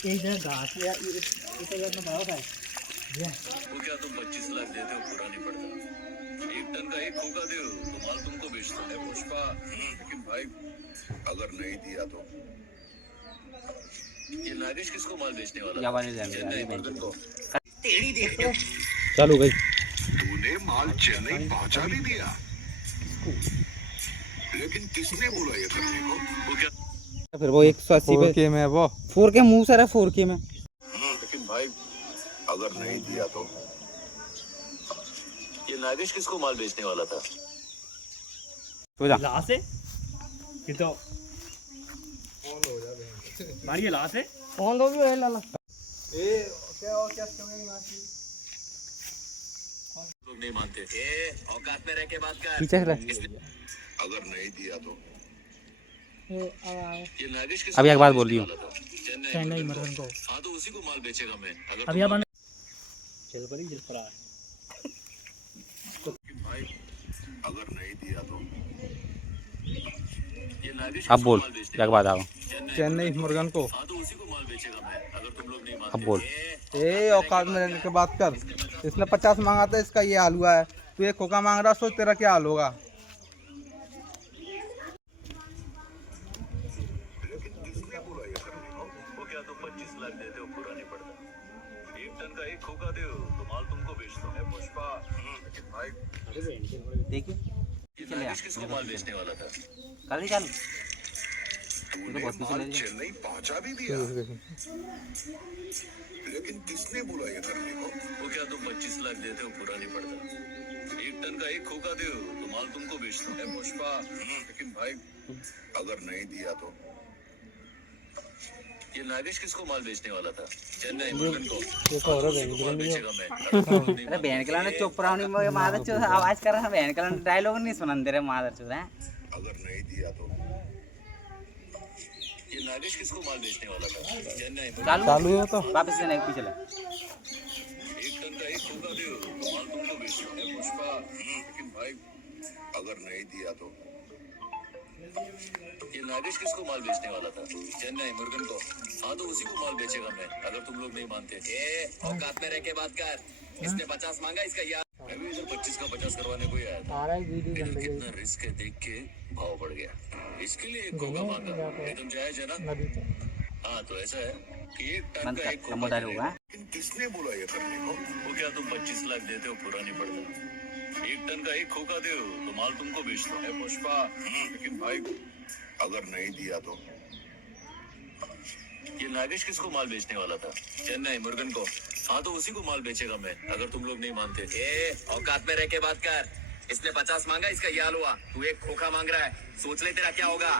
एक जगह घास या इतना ज्यादा बड़ा होता है वो क्या तुम 25 लाख देते हो पूरा नहीं पड़ता। 1 टन का एक खोखा दो तो माल तुमको बेचता है पुष्पा। लेकिन भाई अगर नहीं दिया तो ये नागेश किसको माल बेचने वाला चेन्नई मुर्गन को। चालू भाई तूने माल चेन्नई पहुंचा भी दिया, लेकिन किसने बोला ये करने को? वो क्या फिर वो 180 पे 4K में वो 4K मुंह सर है 4K में। लेकिन भाई अगर नहीं दिया तो ये नागेश किसको माल बेचने वाला था। तो जा लाश है ये तो मारिए लाश है कौन दो भी है लाला लोग नहीं मानते। औकात में रह के बात कर। पीछे से अगर नहीं दिया तो ये नागेश किसको अभी एक बात माल बोल रही बेचने हूँ। वाला था? चेन्नई मुर्गन को हाँ तो उसी को माल बेचेगा मैं अगर अभी अपन चल पड़ी जल पड़ा लेकिन भाई अगर नहीं दिया तो ये नागेश अब किसको बोल माल बेचने क्या बात आओ चेन्नई मुर्गन को। हाँ तो उसी को माल बेचेगा मैं अगर तुम लोग नहीं मानते। अब बोल ए औकात में रहने के बात कर। इसने 50 मांगा था, इसका ये हाल हुआ है। तू एक खोखा मांग रहा, सोच तेरा क्या हाल होगा। वो क्या तुम 25 लाख देते हो पूरा नहीं पड़ता। 1 टन का एक खोखा दो तो माल तुमको बेचता है पुष्पा। लेकिन भाई देखिए ये नागेश किसको माल बेचने वाला था। कर दी चालू तूने माल चेन्नई पहुंचा भी दिया, लेकिन किसने बोला ये करने को? वो क्या तुम 25 लाख देते हो पूरा नहीं पड़ता। 1 टन का एक खोखा दो तो माल तुमको बेचता है पुष्पा। लेकिन भाई अगर नहीं दिया तो ये नागेश किसको माल बेचने वाला था। चेन्नई मुर्गन को। ये तो और उसी को माल बेचेगा मैं अगर तुम लोग नहीं अरे बहन के लाने मानते। चुप रहा हूं मादर चो आवाज कर रहा बहन के लाने डायलॉग नहीं सुनन दे रहे मादर चो है। अगर नहीं दिया तो ये नागेश किसको माल बेचने वाला था। चेन्नई मुर्गन चालू चालू है तो वापस से नहीं पीछे ले 1 टन का एक खोखा दो तो माल तुमको बेचता है पुष्पा। लेकिन भाई अगर नहीं दिया तो ये नागेश किसको माल बेचने वाला था। चेन्नई मुर्गन को। हाँ तो उसी को माल बेचेगा मैं अगर तुम लोग नहीं मानते। औकात में रह के बात कर। इसने 50 मांगा इसका यार मैं भी इधर 25 का 50 करवाने को ही आया था। सारा वीडियो लेकिन कितना रिस्क है देख के भाव बढ़ गया। इसके लिए एक खोखा मांगा एकदम जायज है ना। नदी पे हाँ तो ऐसा है कि 1 टन बंद का कर एक नंबर खोखा डायलॉग देगा। है लेकिन किसने बोला ये करने को? वो क्या तुम 25 लाख देते हो पूरा नहीं पड़ता। 1 टन का एक खोखा दो तो माल तुमको बेचता है पुष्पा। लेकिन भाई अगर नहीं दिया तो ये नागेश किसको माल बेचने वाला था। चेन्नई मुर्गन को। हाँ तो उसी को माल बेचेगा मैं अगर तुम लोग नहीं मानते। औकात में रह के बात कर। इसने 50 मांगा इसका ये हाल हुआ। तू एक खोखा मांग रहा है सोच ले तेरा क्या होगा।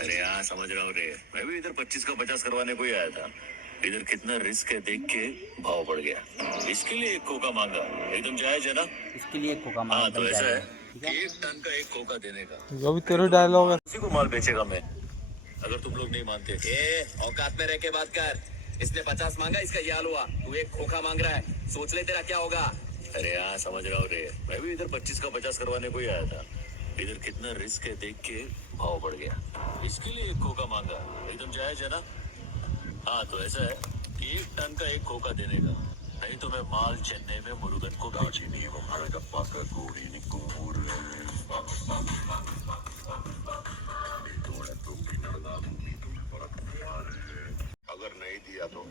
अरे हाँ समझ रहा हूँ रे मैं भी इधर 25 का 50 करवाने को ही आया था। इधर कितना रिस्क है देख के भाव बढ़ गया। इसके लिए एक खोखा मांगा एकदम जायज है ना। इसके लिए खोखा हाँ मार तो ऐसा है कि 1 टन का एक खोखा देने का जो भी तेरे डायलॉग है। उसी को माल बेचेगा मैं अगर तुम लोग नहीं मानते। औकात में रह के बात कर। इसने 50 मांगा इसका ये हाल हुआ। तू एक खोखा मांग रहा है सोच ले तेरा क्या होगा। अरे हाँ समझ रहा हूँ रे मैं भी इधर 25 का 50 करवाने को ही आया था। इधर कितना रिस्क है देख के भाव बढ़ गया। इसके लिए एक खोखा मांगा एकदम जायज है ना। हाँ तो ऐसा है कि 1 टन का एक खोखा देने का नहीं तो मैं माल चेन्नई में मुर्गन को अगर नहीं दिया तो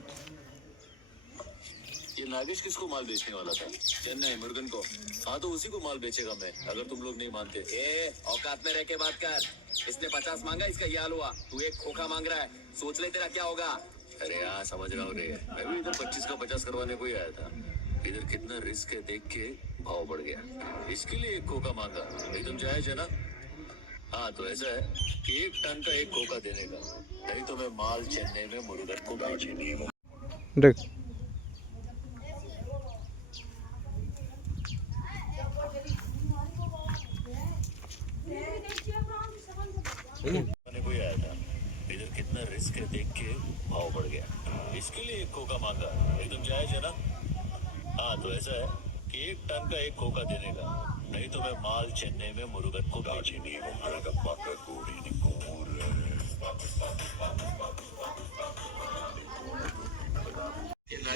ये नागेश किसको माल बेचने वाला था। चेन्नई मुर्गन को। हाँ तो उसी को माल बेचेगा मैं अगर तुम लोग नहीं मानते। औकात में रह के बात कर। इसने 50 मांगा इसका ये हाल हुआ। तू एक खोखा मांग रहा है सोच ले तेरा क्या होगा। अरे हाँ समझ रहा हूँ रे मैं भी इधर 25 का 50 करवाने को ही आया था। इधर कितना रिस्क है देख के भाव बढ़ गया। इसके लिए एक खोखा मांगा एकदम जायज है ना। हाँ तो ऐसा है कि 1 टन का एक खोखा देने का नहीं तो मैं माल चेन्नई में मुर्गन को बेचने देख को ही आया था। इधर कितना रिस्क है देख के भाव बढ़ गया। इसके लिए एक खोखा मांगा एकदम जायज है ना। हाँ तो ऐसा है कि 1 टन का एक खोखा देने का नहीं तो मैं माल चेन्नई में मुर्गन को बेचने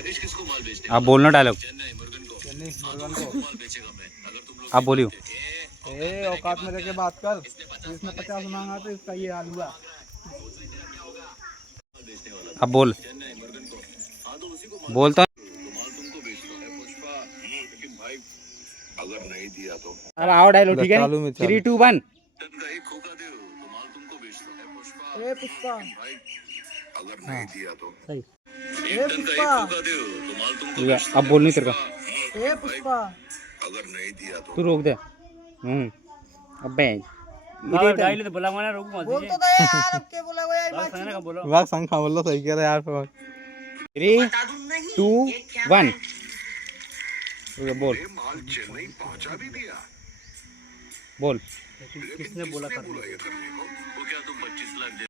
मुकेश किसको माल बेचने आप बोलना डायलॉग, चेन्नई मुर्गन को चेन्नई मुर्गन को माल बेचेगा मैं अगर तुम लोग आप बोलियो। ए औकात में रह के बात कर, इसने 50 मांगा तो इसका ये हाल हुआ। बेचने वाला अब बोल, चेन्नई मुर्गन को हाँ तो उसी को माल बोलता तो माल तुमको बेचना है पुष्पा लेकिन भाई अगर नहीं दिया तो अब आओ डायलॉग ठीक है चालू में चालू। 3 2 1 टन का एक खोखा दे तो माल तुमको बेचना है पुष्पा ए पुष्पा, भाई अगर नहीं दिया तो सही एक टन का एक खोखा दे तो माल तुमको बेचना अब बोल नहीं तेरे का, ए पुष्पा, अगर नहीं दिया तो तू रोक दे। अबे डायलॉग तो बोला मैंने रोक मत बोल तो दे यार, अब क्या बोला वो यार बात। कहने का बोलो वाह संग खा बोलो, सही कह रहा यार। 3 2 1 बोल ये माल चेन्नई पहुंचा भी दिया। बोल। किसने बोला कर बोला ये करने को वो क्या तुम बच्चे